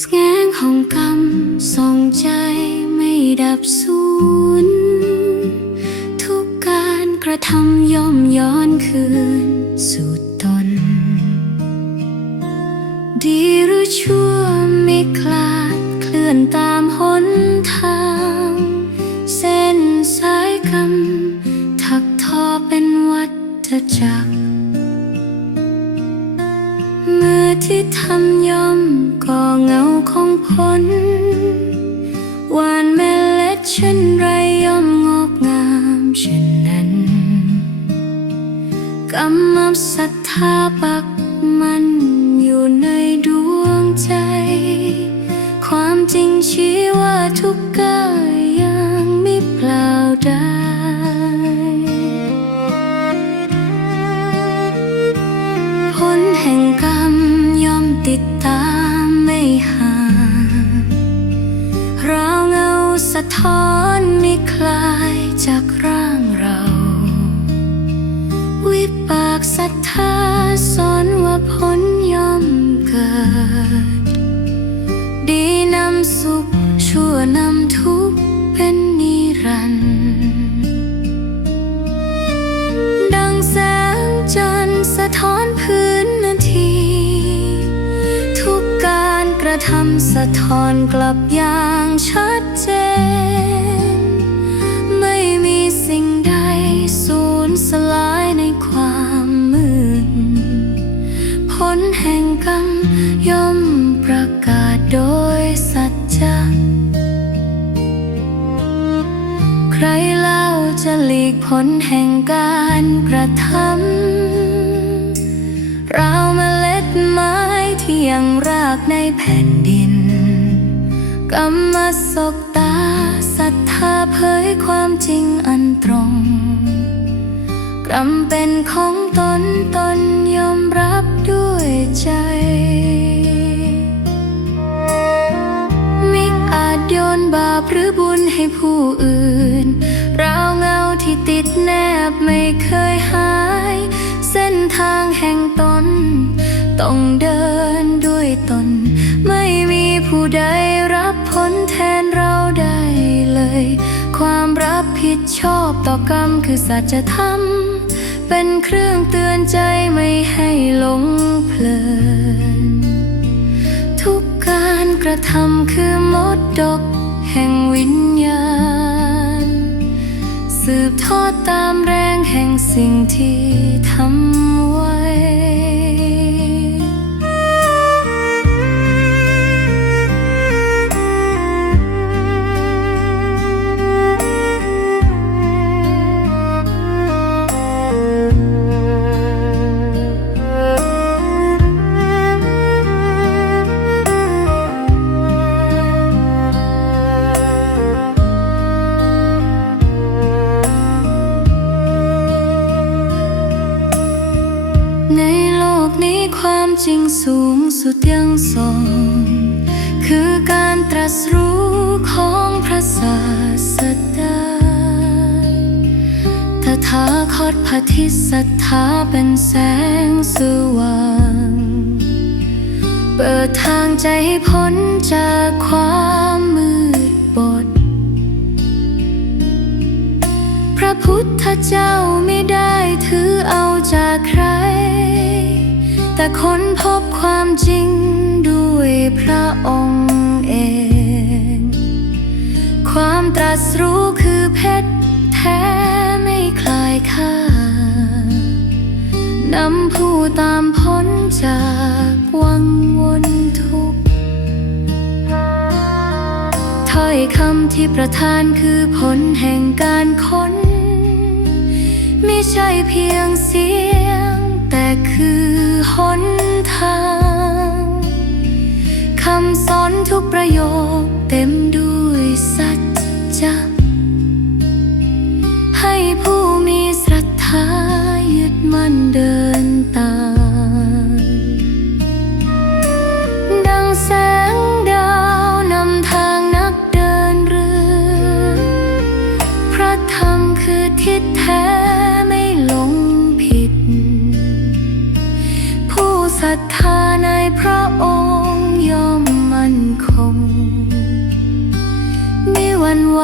แสงของกรรมส่องใจไม่ดับสูญทุกการกระทำย่อมย้อนคืนสู่ตน ดีหรือชั่วไม่คลาดเคลื่อนตามหนทาง เส้นสายกรรมถักทอเป็นวัฏจักร ที่ทำย่อมก่อเงาของผลหวานเมล็ดเช่นไรย่อมงอกงามเช่นนั้นกรรมศรัทธาปักมันอยู่ในดวงใจ ความจริงชี้ว่าทุกกายยังไม่เปล่าได้ผลแห่งกรรม ติดตามไม่ห่างราวเงาสะท้อนไม่คลายจากร่างเรา วิปากศรัทธาสอนว่าผลย่อมเกิด ดีนำสุขชั่วนำ ท้อนกลับอย่างชัดเจน ไม่มีสิ่งใดสูญสลายในความมืดผลแห่งกรรมย่อมประกาศโดยสัจจะใครเล่าจะหลีกผลแห่งการกระทำเราเมล็ดไม้ที่ยังรากในแผ่นดิน รรมศกตาศรัทธาเผยความจริงอันตรง กรรมเป็นของตนตนยอมรับด้วยใจมิอาจโยนบาปหรือบุญให้ผู้อื่นราวเงาที่ติดแนบไม่เคยหาย เส้นทางแห่งตนต้องเดิน ย ความรับผิดชอบต่อกรรมคือสัจธรรม เป็นเครื่องเตือนใจไม่ให้หลงเพลิน ทุกการกระทำคือมดดกแห่งวิญญาณ สืบทอดตามแรงแห่งสิ่งที่ทำ จริงสูงสุดยังทรงคือการตรัสรู้ของพระศาสดาตถาคตพระทิศรัทธาเป็นแสงสว่าง เปิดทางใจให้พ้นจากความมืดบด พระพุทธเจ้าไม่ได้ถือเอาจากใคร แต่ค้นพบความจริงด้วยพระองค์เอง ความตรัสรู้คือเพชรแท้ไม่คลายค่านำผู้ตามพ้นจากวังวนทุกข์ถ้อยคำที่ประทานคือผลแห่งการค้น ไม่ใช่เพียงเสีย ระองค์ย่อมมั่นคง ไม่หวั่นไหว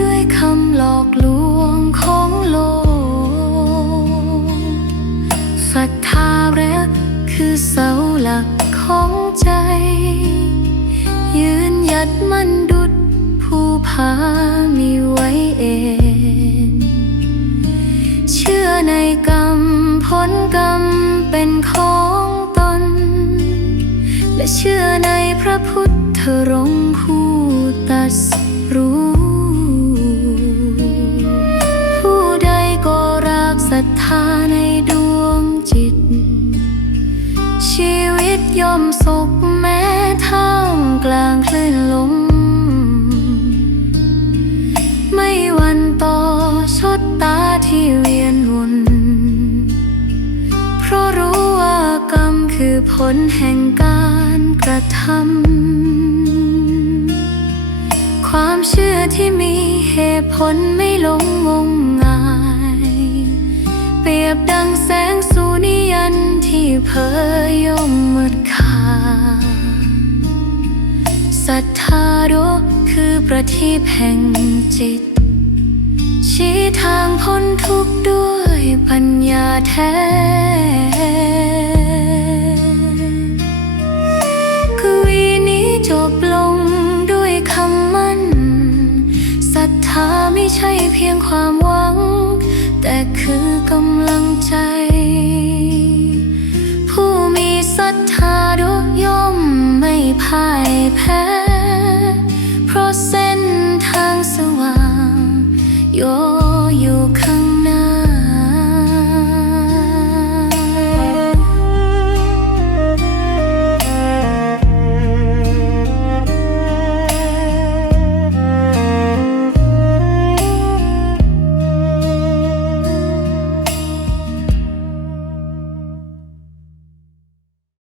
ด้วยคำหลอกลวงของโลกศรัทธาแรกคือเสาหลักของใจ ยืนหยัดมั่นดุดผู้พาน ธรงค์ผู้ตรัสรู้ ผู้ใดก็รักศรัทธาในดวงจิต ชีวิตย่อมสุขแม้ท่ามกลางคลื่นลมไม่วันต่อชดตาที่เวียนวน เพราะรู้ว่ากรรมคือผลแห่งการกระทำ ความเชื่อที่มีเหตุผลไม่หลงงมงาย เปรียบดังแสงสุนิยันที่เพยยมมืดขาศรัทธารู้คือประทีปแห่งจิต ชี้ทางพ้นทุกข์ด้วยปัญญาแท้กวีนี้จบ พียงความหวัง แต่คือกำลังใจ ผู้มีศรัทธาดุย่อมไม่พ่ายแพ้